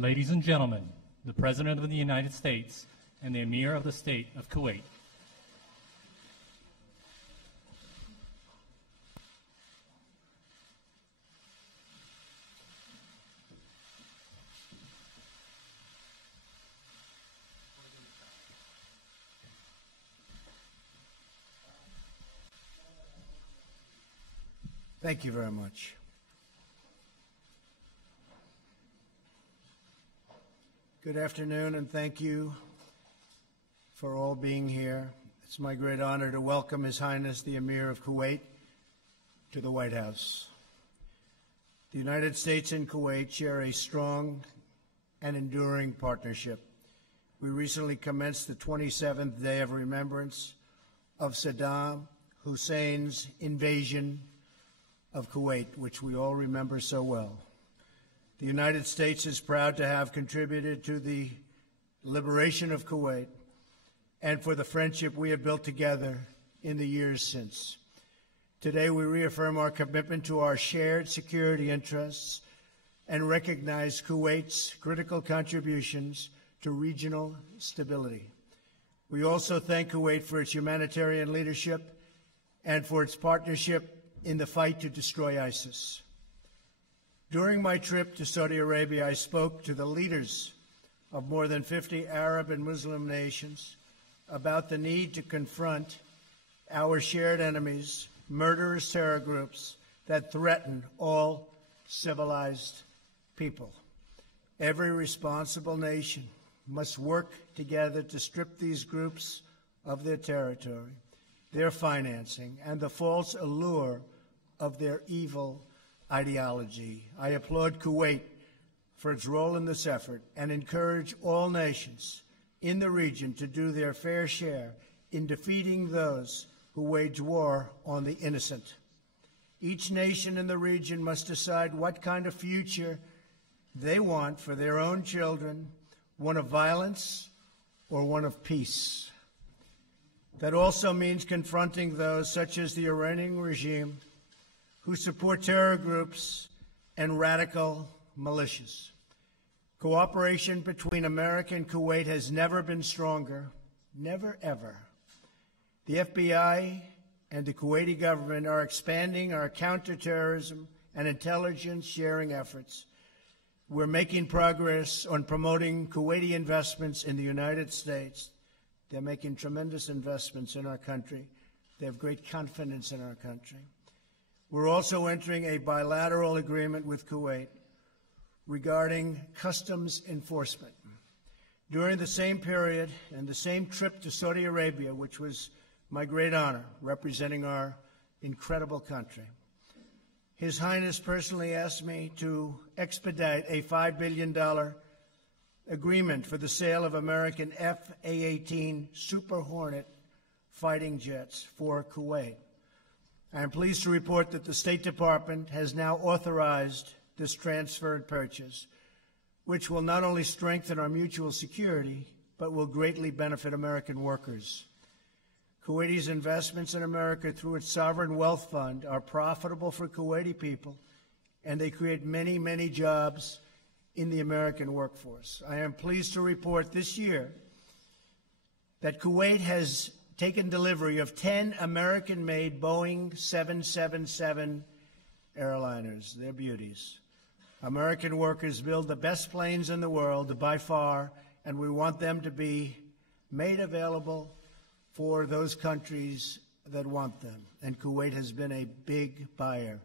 Ladies and gentlemen, the President of the United States and the Emir of the State of Kuwait. Thank you very much. Good afternoon, and thank you for all being here. It's my great honor to welcome His Highness the Emir of Kuwait to the White House. The United States and Kuwait share a strong and enduring partnership. We recently commenced the 27th day of remembrance of Saddam Hussein's invasion of Kuwait, which we all remember so well. The United States is proud to have contributed to the liberation of Kuwait and for the friendship we have built together in the years since. Today, we reaffirm our commitment to our shared security interests and recognize Kuwait's critical contributions to regional stability. We also thank Kuwait for its humanitarian leadership and for its partnership in the fight to destroy ISIS. During my trip to Saudi Arabia, I spoke to the leaders of more than 50 Arab and Muslim nations about the need to confront our shared enemies, murderous terror groups that threaten all civilized people. Every responsible nation must work together to strip these groups of their territory, their financing, and the false allure of their evil ideology. I applaud Kuwait for its role in this effort and encourage all nations in the region to do their fair share in defeating those who wage war on the innocent. Each nation in the region must decide what kind of future they want for their own children, one of violence or one of peace. That also means confronting those, such as the Iranian regime, who support terror groups and radical militias. Cooperation between America and Kuwait has never been stronger, never ever. The FBI and the Kuwaiti government are expanding our counterterrorism and intelligence sharing efforts. We're making progress on promoting Kuwaiti investments in the United States. They're making tremendous investments in our country. They have great confidence in our country. We're also entering a bilateral agreement with Kuwait regarding customs enforcement. During the same period and the same trip to Saudi Arabia, which was my great honor, representing our incredible country, His Highness personally asked me to expedite a $5 billion agreement for the sale of American F/A-18 Super Hornet fighting jets for Kuwait. I am pleased to report that the State Department has now authorized this transfer and purchase, which will not only strengthen our mutual security, but will greatly benefit American workers. Kuwaiti's investments in America through its sovereign wealth fund are profitable for Kuwaiti people, and they create many, many jobs in the American workforce. I am pleased to report this year that Kuwait has taken delivery of 10 American-made Boeing 777 airliners. They're beauties. American workers build the best planes in the world by far, and we want them to be made available for those countries that want them. And Kuwait has been a big buyer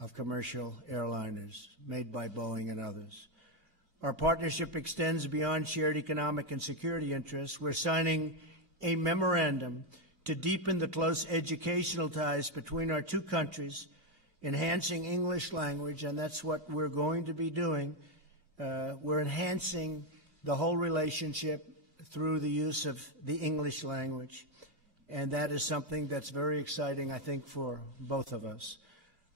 of commercial airliners made by Boeing and others. Our partnership extends beyond shared economic and security interests. We're signing a memorandum to deepen the close educational ties between our two countries, enhancing English language, and that's what we're going to be doing. We're enhancing the whole relationship through the use of the English language, and that is something that's very exciting, I think, for both of us.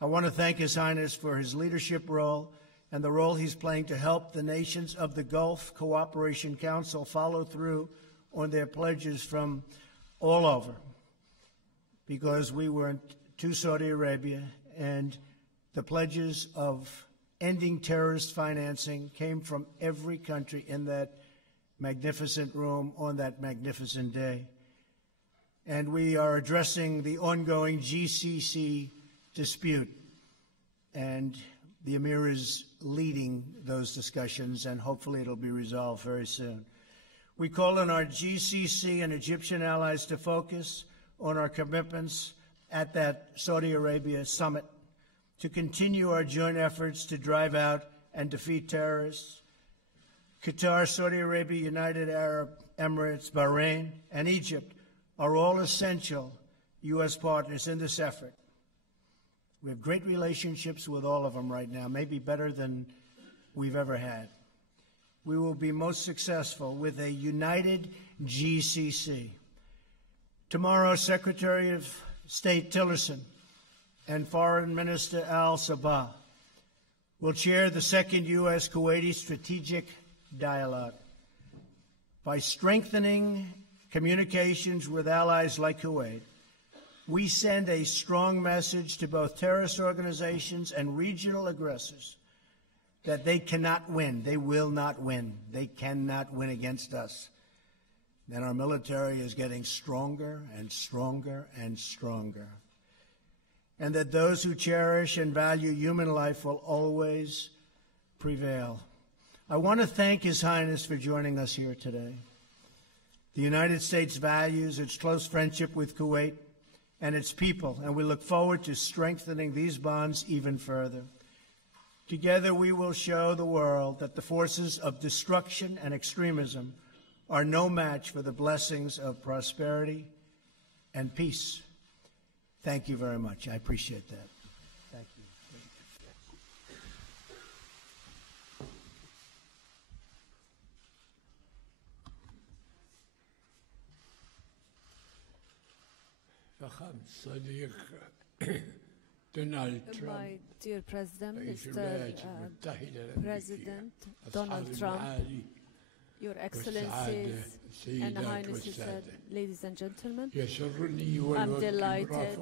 I want to thank His Highness for his leadership role and the role he's playing to help the nations of the Gulf Cooperation Council follow through on their pledges from all over, because we went to Saudi Arabia, and the pledges of ending terrorist financing came from every country in that magnificent room on that magnificent day. And we are addressing the ongoing GCC dispute. And the Emir is leading those discussions, and hopefully it'll be resolved very soon. We call on our GCC and Egyptian allies to focus on our commitments at that Saudi Arabia summit, to continue our joint efforts to drive out and defeat terrorists. Qatar, Saudi Arabia, United Arab Emirates, Bahrain, and Egypt are all essential U.S. partners in this effort. We have great relationships with all of them right now, maybe better than we've ever had. We will be most successful with a united GCC. Tomorrow, Secretary of State Tillerson and Foreign Minister al-Sabah will chair the second US-Kuwaiti Strategic Dialogue. By strengthening communications with allies like Kuwait, we send a strong message to both terrorist organizations and regional aggressors that they cannot win. They will not win. They cannot win against us. And our military is getting stronger and stronger and stronger. And that those who cherish and value human life will always prevail. I want to thank His Highness for joining us here today. The United States values its close friendship with Kuwait and its people, and we look forward to strengthening these bonds even further. Together, we will show the world that the forces of destruction and extremism are no match for the blessings of prosperity and peace. Thank you very much. I appreciate that. Thank you. My dear President, Mr. President Donald Trump, Your Excellencies and Highnesses, ladies and gentlemen, I'm delighted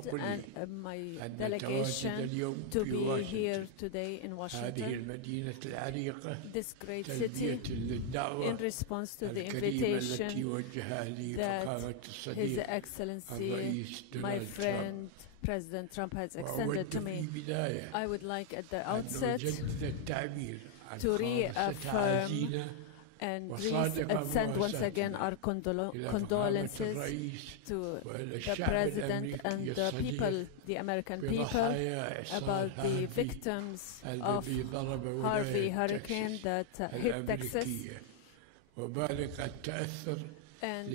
and my delegation to be here today in Washington, this great city, in response to the invitation that His Excellency, my friend, President Trump has extended to me. I would like at the outset to reaffirm and send once again our condolences to the President and the people, the American people, about the victims of Harvey hurricane that hit Texas. And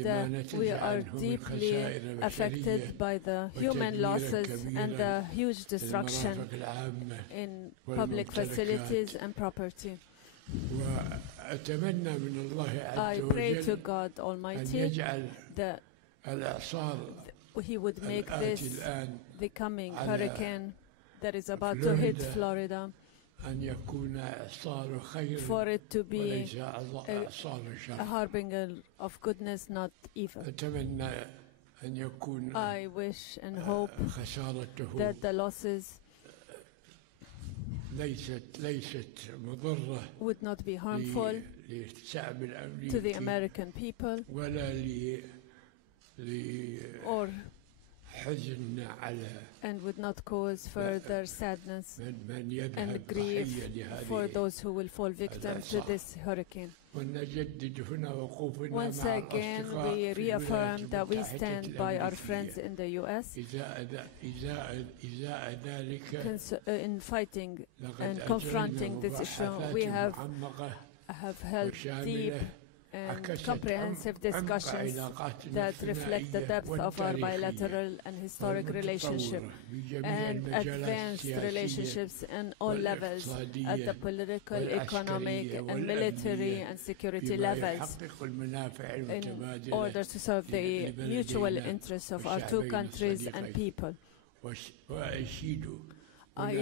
we are deeply affected by the human losses and the huge destruction in public facilities and property. I pray to God Almighty that He would make this the coming hurricane that is about to hit Florida, for it to be a harbinger of goodness, not evil. I wish and hope that the losses would not be harmful to the American people or and would not cause further sadness and grief for those who will fall victim to this hurricane. Once again, we reaffirm that we stand by our friends in the U.S. In fighting and confronting this issue. We have held deep and comprehensive discussions that reflect the depth of our bilateral and historic relationship and advanced relationships in all levels at the political, economic, and military and security levels in order to serve the mutual interests of our two countries and people. I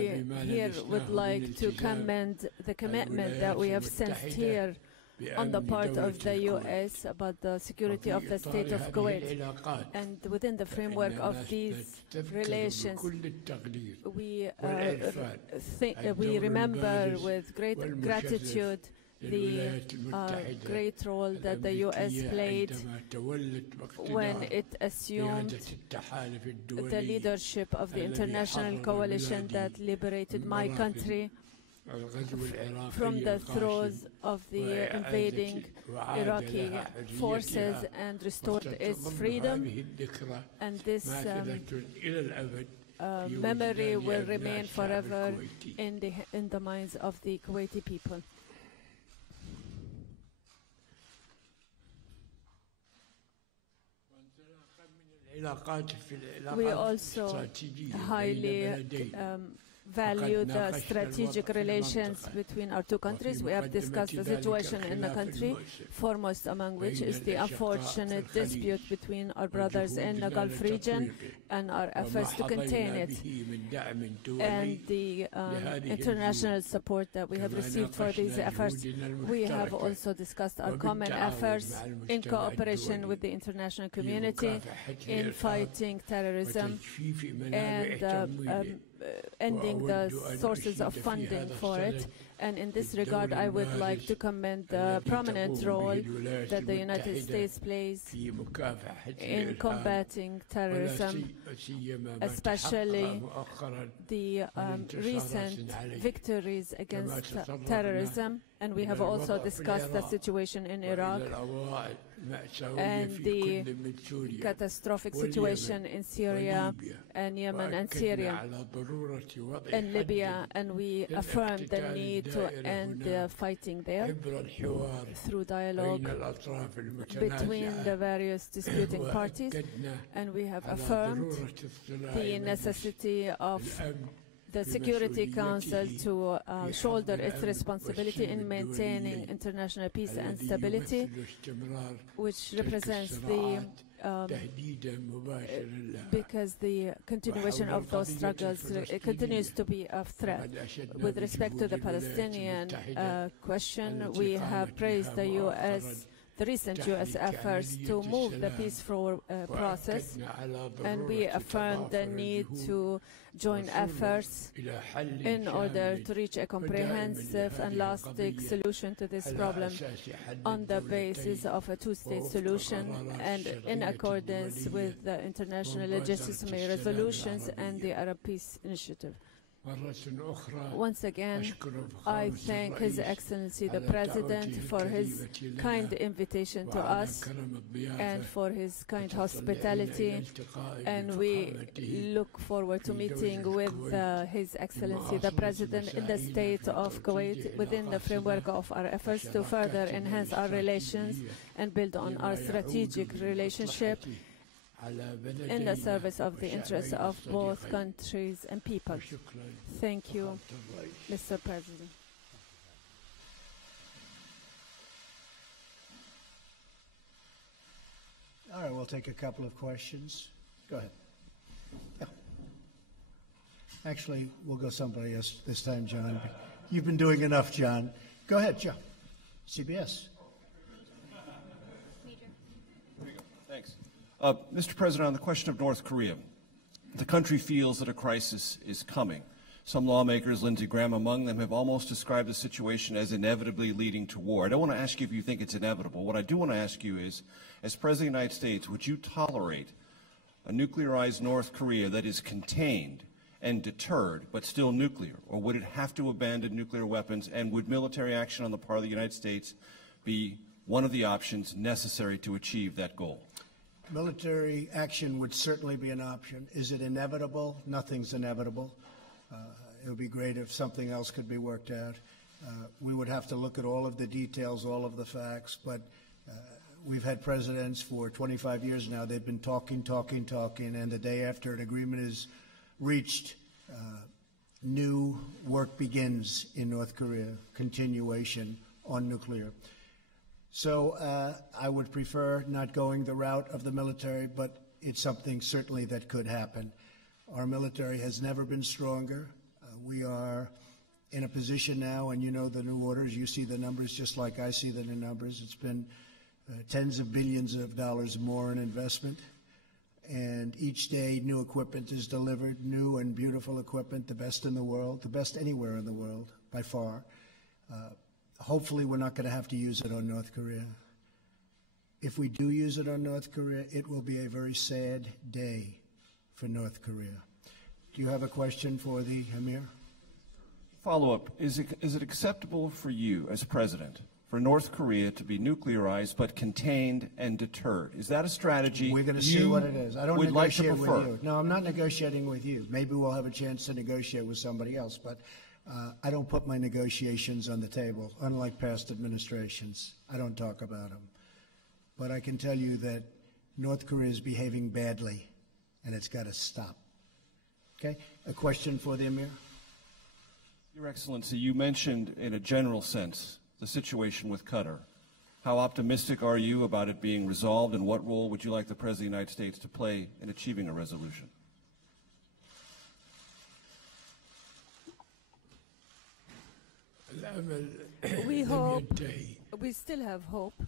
here would like to commend the commitment that we have sensed here on the part of the U.S. about the security of the state of Kuwait. And within the framework of these relations, we remember with great gratitude the great role that the U.S. played when it assumed the leadership of the international coalition that liberated my country from the throes of the invading Iraqi forces and restored its freedom. And this memory will remain forever in the minds of the Kuwaiti people. We also highly value the strategic relations between our two countries. We have discussed the situation in the country, foremost among which is the unfortunate dispute between our brothers in the Gulf region and our efforts to contain it, and the international support that we have received for these efforts. We have also discussed our common efforts in cooperation with the international community in fighting terrorism and ending the sources of funding for it. And in this regard, I would like to commend the prominent role that the United States plays in combating terrorism, especially the recent victories against terrorism. And we have also discussed the situation in Iraq and the catastrophic situation in Syria and Yemen and Syria and Libya, and we affirmed the need to end the fighting there through dialogue between the various disputing parties, and we have affirmed the necessity of the Security Council to shoulder its responsibility in maintaining international peace and stability, which represents the because the continuation of those struggles continues to be a threat. With respect to the Palestinian question, we have praised the recent U.S. efforts to move the peaceful process, and we affirm the need to join efforts in order to reach a comprehensive and lasting solution to this problem on the basis of a two-state solution and in accordance with the international legitimate resolutions and the Arab Peace Initiative. Once again, I thank His Excellency the President for his kind invitation to us and for his kind hospitality, and we look forward to meeting with His Excellency the President in the state of Kuwait within the framework of our efforts to further enhance our relations and build on our strategic relationship in the service of the interests of both countries and people. Thank you, Mr. President. All right, we'll take a couple of questions. Go ahead. Yeah. Actually, we'll go somebody else this time, John. You've been doing enough, John. Go ahead, John. CBS. Thanks. Mr. President, on the question of North Korea, the country feels that a crisis is coming. Some lawmakers, Lindsey Graham among them, have almost described the situation as inevitably leading to war. I don't want to ask you if you think it's inevitable. What I do want to ask you is, as President of the United States, would you tolerate a nuclearized North Korea that is contained and deterred, but still nuclear? Or would it have to abandon nuclear weapons, and would military action on the part of the United States be one of the options necessary to achieve that goal? Military action would certainly be an option. Is it inevitable? Nothing's inevitable. It would be great if something else could be worked out. We would have to look at all of the details, all of the facts, but we've had presidents for 25 years now. They've been talking, and the day after an agreement is reached, new work begins in North Korea, continuation on nuclear. So I would prefer not going the route of the military, but it's something certainly that could happen. Our military has never been stronger. We are in a position now, and you know the new orders, you see the numbers just like I see the new numbers. It's been tens of billions of dollars more in investment. And each day, new equipment is delivered, new and beautiful equipment, the best in the world, the best anywhere in the world, by far. Hopefully, we're not going to have to use it on North Korea. If we do use it on North Korea, it will be a very sad day for North Korea. Do you have a question for the Emir? Follow-up, is it acceptable for you as president for North Korea to be nuclearized but contained and deterred? Is that a strategy we're going to see what it is? I don't negotiate with you. No, I'm not negotiating with you. Maybe we'll have a chance to negotiate with somebody else, but I don't put my negotiations on the table, unlike past administrations. I don't talk about them. But I can tell you that North Korea is behaving badly, and it's got to stop. Okay? A question for the Emir? Your Excellency, you mentioned in a general sense the situation with Qatar. How optimistic are you about it being resolved, and what role would you like the President of the United States to play in achieving a resolution? We hope, we still have hope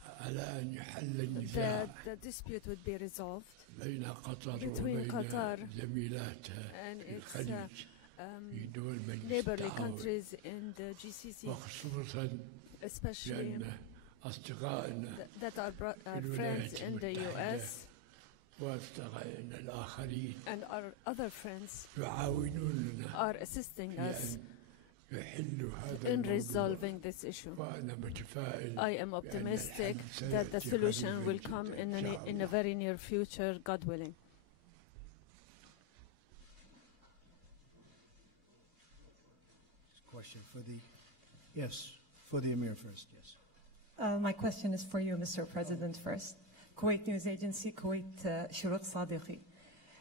that the dispute would be resolved between Qatar and its neighborly countries in the GCC, especially that are friends in the US and our other friends are assisting us in resolving this issue. I am optimistic that the solution will come in a very near future, God willing. Question for the, yes, for the Emir first, yes. My question is for you, Mr. President, first. Kuwait News Agency, Kuwait شروق صادقي.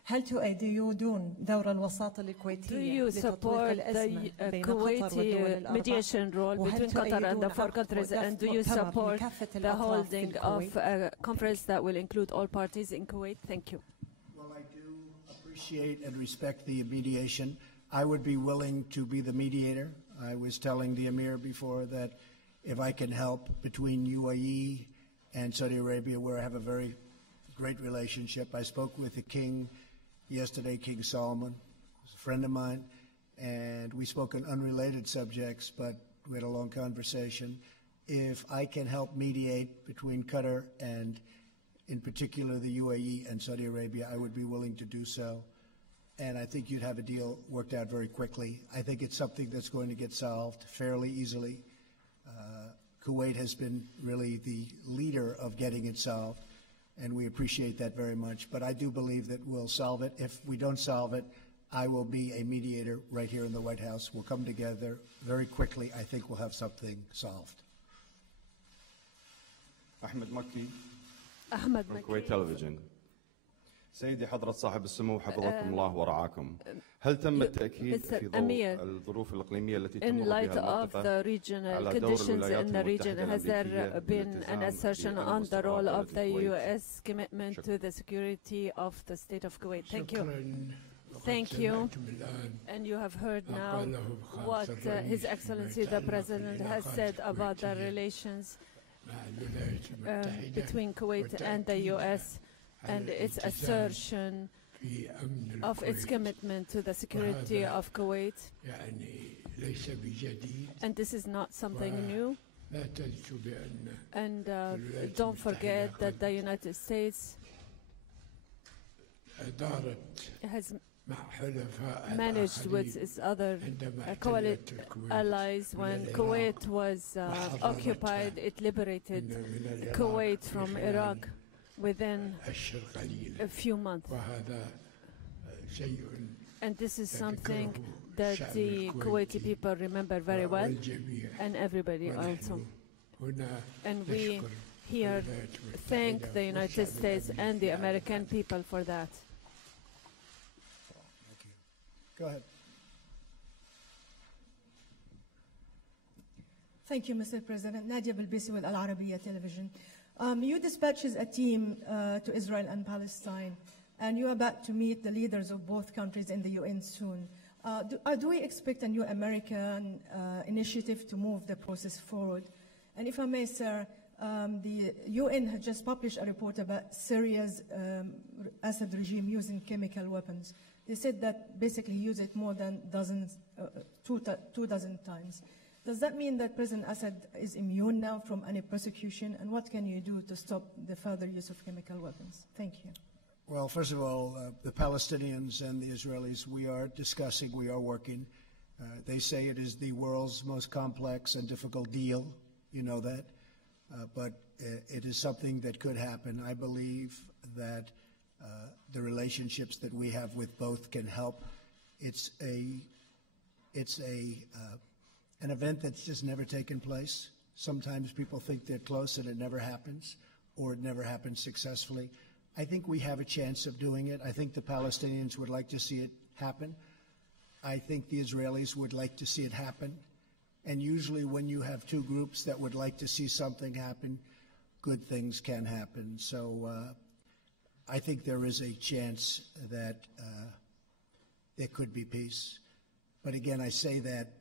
هل تؤيدون دور الوساطة الكويتية لتطويق الأزمة بين قطر والدول الأربع؟ Mediation role between Qatar and the four countries, and do you support the holding of a conference that will include all parties in Kuwait? Thank you. Well, I do appreciate and respect the mediation. I would be willing to be the mediator. I was telling the Emir before that if I can help between UAE and Saudi Arabia, where I have a very great relationship. I spoke with the king yesterday, King Solomon, who's a friend of mine, and we spoke on unrelated subjects, but we had a long conversation. If I can help mediate between Qatar and, in particular, the UAE and Saudi Arabia, I would be willing to do so. And I think you'd have a deal worked out very quickly. I think it's something that's going to get solved fairly easily. Kuwait has been really the leader of getting it solved, and we appreciate that very much. But I do believe that we'll solve it. If we don't solve it, I will be a mediator right here in the White House. We'll come together very quickly. I think we'll have something solved. Ahmed Makki, Kuwait Television. سيدي حضرة صاحب السمو حفظكم الله ورعاكم. هل تم التأكيد في ضوء الظروف الإقليمية التي تمر بها المنطقة على دور الولايات المتحدة has there been an assertion on the role of the U.S. commitment to the security of the state of Kuwait? Thank you. Thank you. And you have heard now what His Excellency the President has said about the relations between Kuwait and the U.S. and its assertion of its commitment to the security of Kuwait. And this is not something new. And don't forget that the United States has managed with its other coalition allies. When Kuwait was occupied, it liberated Kuwait from Iraq within a few months. And this is something that the Kuwaiti people remember very well, and everybody also. And we here thank the United States and the American people for that. Thank you. Go ahead. Thank you, Mr. President. Nadia Bilbisi with Al Arabiya Television. You dispatches a team to Israel and Palestine, and you're about to meet the leaders of both countries in the UN soon. Do we expect a new American initiative to move the process forward? And if I may, sir, the UN had just published a report about Syria's Assad regime using chemical weapons. They said that basically use it more than two dozen times. Does that mean that President Assad is immune now from any persecution? And what can you do to stop the further use of chemical weapons? Thank you. Well, first of all, the Palestinians and the Israelis, we are discussing, we are working. They say it is the world's most complex and difficult deal. You know that. But it is something that could happen. I believe that the relationships that we have with both can help. It's an event that's just never taken place. Sometimes people think they're close and it never happens, or it never happens successfully. I think we have a chance of doing it. I think the Palestinians would like to see it happen. I think the Israelis would like to see it happen. And usually when you have two groups that would like to see something happen, good things can happen. So I think there is a chance that there could be peace. But again, I say that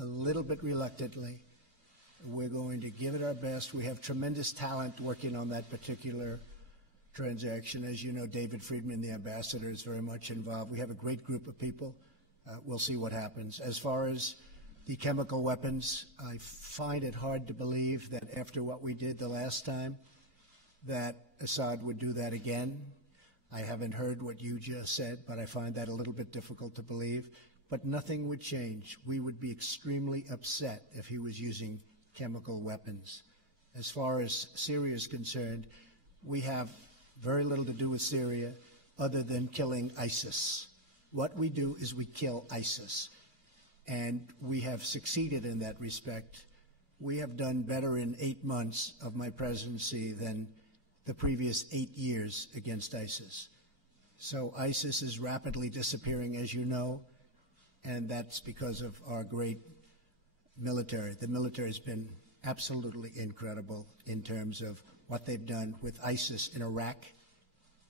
a little bit reluctantly. We're going to give it our best. We have tremendous talent working on that particular transaction. As you know, David Friedman, the ambassador, is very much involved. We have a great group of people. We'll see what happens. As far as the chemical weapons, I find it hard to believe that after what we did the last time, that Assad would do that again. I haven't heard what you just said, but I find that a little bit difficult to believe. But nothing would change. We would be extremely upset if he was using chemical weapons. As far as Syria is concerned, we have very little to do with Syria other than killing ISIS. What we do is we kill ISIS. And we have succeeded in that respect. We have done better in 8 months of my presidency than the previous 8 years against ISIS. So ISIS is rapidly disappearing, as you know, and that's because of our great military. The military has been absolutely incredible in terms of what they've done with ISIS in Iraq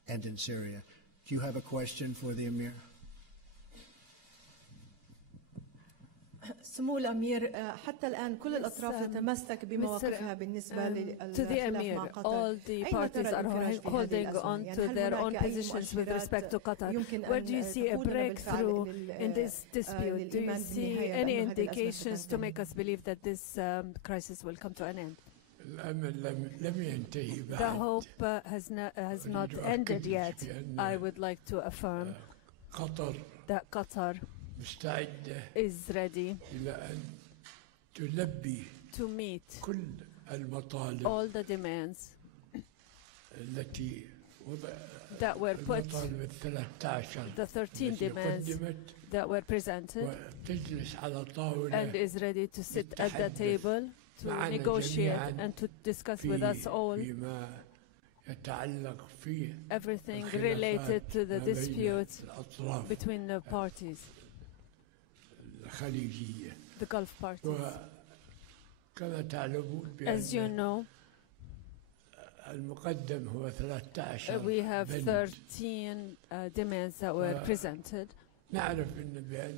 and in Syria. Do you have a question for the Emir? سمو الأمير حتى الآن كل الأطراف تتمسك بمواقفها بالنسبة للخلاف مع قطر. All the parties are holding on to their own positions with respect to Qatar. Where do you see a breakthrough in this dispute? Do you see any indications to make us believe that this crisis will come to an end? The hope has not ended yet. I would like to affirm that Qatar is ready to meet all the demands that were put, the 13 demands that were presented, and is ready to sit at the table to negotiate and to discuss with us all everything related to the disputes between the parties, the Gulf parties. As you know, we have 13 demands that were presented,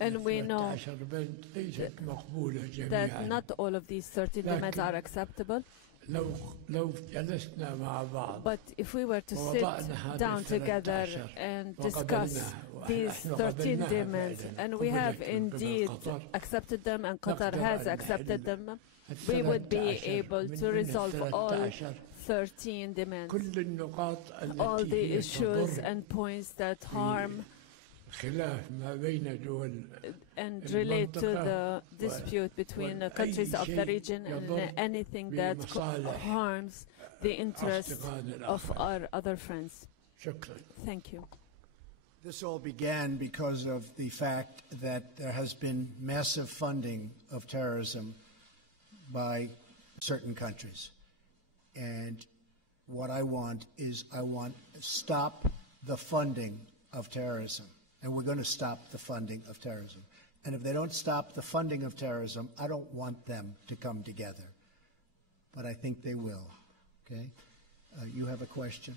and we know that not all of these 13 demands are acceptable. But if we were to sit down together and discuss these 13 demands, and we have indeed accepted them and Qatar has accepted them, we would be able to resolve all 13 demands, all the issues and points that harm and relate to the dispute between the countries of the region, and anything that harms the interests of our other friends. Thank you. This all began because of the fact that there has been massive funding of terrorism by certain countries. And what I want is to stop the funding of terrorism. And we're going to stop the funding of terrorism. And if they don't stop the funding of terrorism, I don't want them to come together. But I think they will. Okay? You have a question?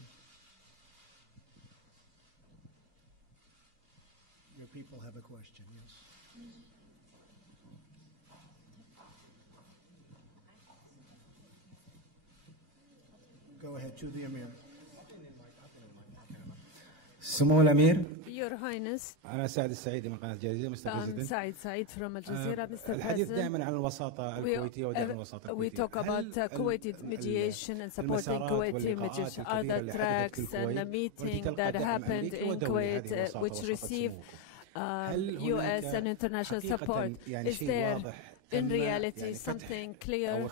your people have a question, yes. Go ahead, to the Emir. سمو الأمير. Your Highness. أنا سعد السعيدي من قناة الجزيرة. I'm Said from Al Jazeera, Mr. الحديث دائما عن الوساطة الكويتية ودائما الوساطة We الكويتية. talk about Kuwaiti mediation and supporting Kuwaiti mediation. Are the tracks and the meeting that happened in Kuwait which received US and international support? Is there in reality something clear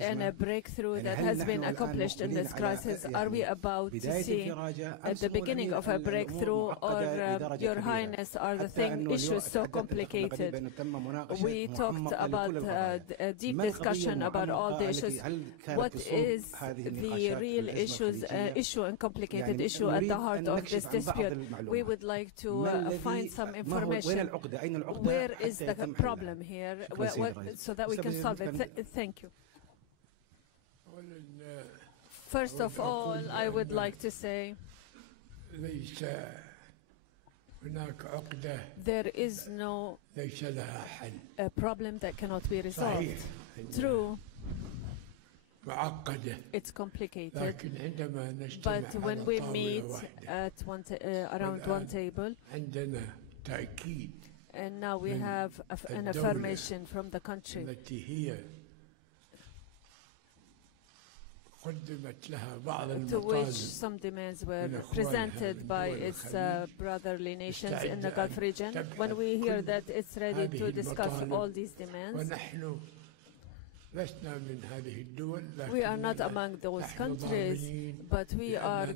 and a breakthrough that has been accomplished in this crisis? Are we about to see at the beginning of a breakthrough, or Your Highness, are the issues so complicated? We talked about a deep discussion about all the issues. What is the real issue and complicated issue at the heart of this dispute? We would like to find some information. Where is the problem here? So that we can solve it. Thank you. First of all, I would like to say there is no problem that cannot be resolved. True, it's complicated, but when we meet at around one table, and now we have an affirmation from the country to which some demands were presented by its brotherly nations in the Gulf region. When we hear that it's ready to discuss all these demands, we are not among those countries, but we are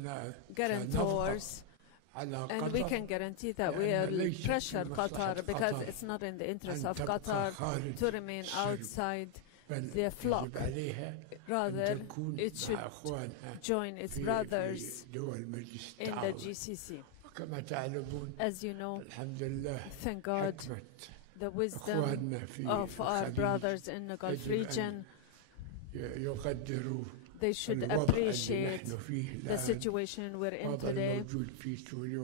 guarantors. And we can guarantee that we will pressure Qatar, because it's not in the interest of Qatar to remain outside the flock. Rather, it should join its brothers in the GCC. As you know, thank God, the wisdom of our brothers in the Gulf region, they should appreciate the situation we're in today,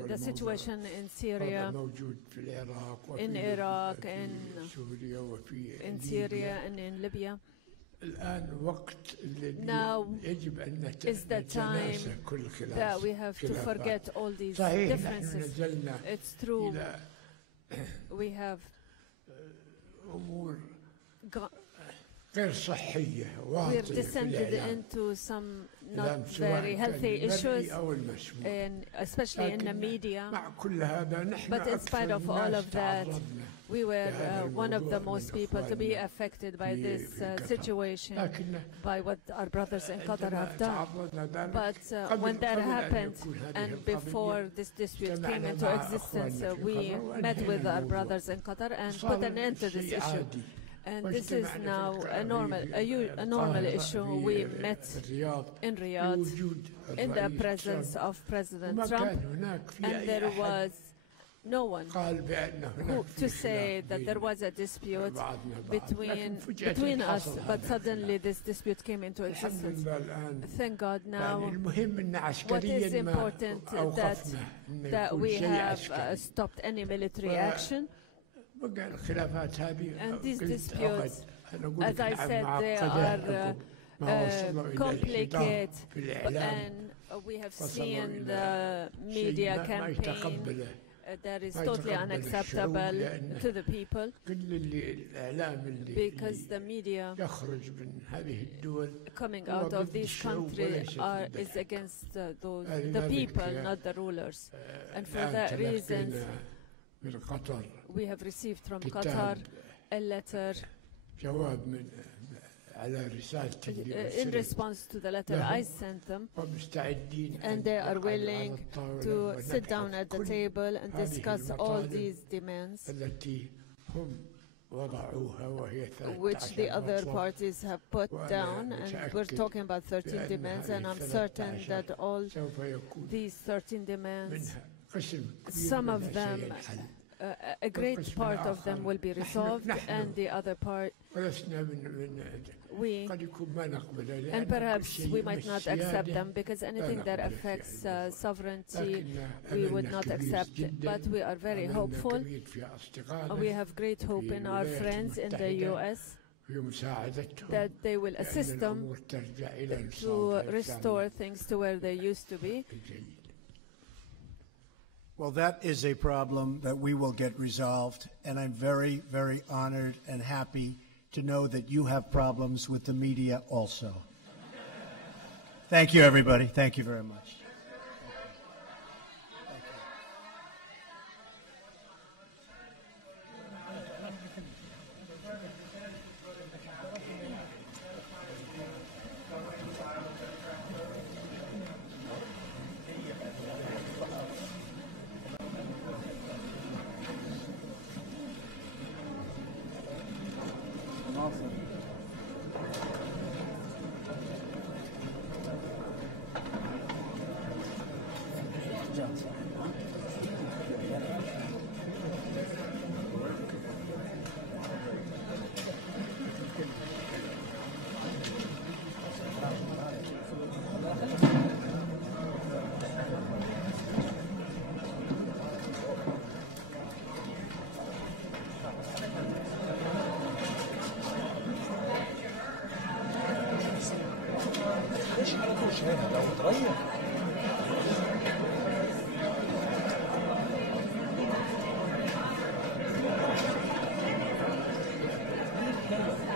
the situation in Syria, in Iraq, in Syria, and in Libya. Now is the time that we have to forget all these differences. It's true, we have we're descended into some not very healthy issues, and especially in the media. But in spite of all of that, we were one of the most people to be affected by this situation, by what our brothers in Qatar have done. But when that happened, and before this dispute came into existence, we met with our brothers in Qatar and put an end to this issue. And this is now a normal issue. We met in Riyadh in the presence of President Trump, and there was no one to say that there was a dispute between us, but suddenly this dispute came into existence. Thank God now what is important that we have stopped any military action. And these disputes, as I said, they are complicated, and we have seen the media campaign that is totally unacceptable to the people, because the media coming out of these countries is against the people, not the rulers. And for that reason, we have received from Qatar a letter in response to the letter I sent them, and they are willing to sit down at the table and discuss all these demands which the other parties have put down, and we're talking about 13 demands, and I'm certain that all these 13 demands, some of them a great part of them will be resolved, and the other part and perhaps we might not accept them, because anything that affects sovereignty we would not accept. But we are very hopeful. We have great hope in our friends in the US that they will assist them to restore things to where they used to be. Well, that is a problem that we will get resolved, and I'm very, very honored and happy to know that you have problems with the media also. Thank you, everybody. Thank you very much. ليش على طول شايفها لو متغير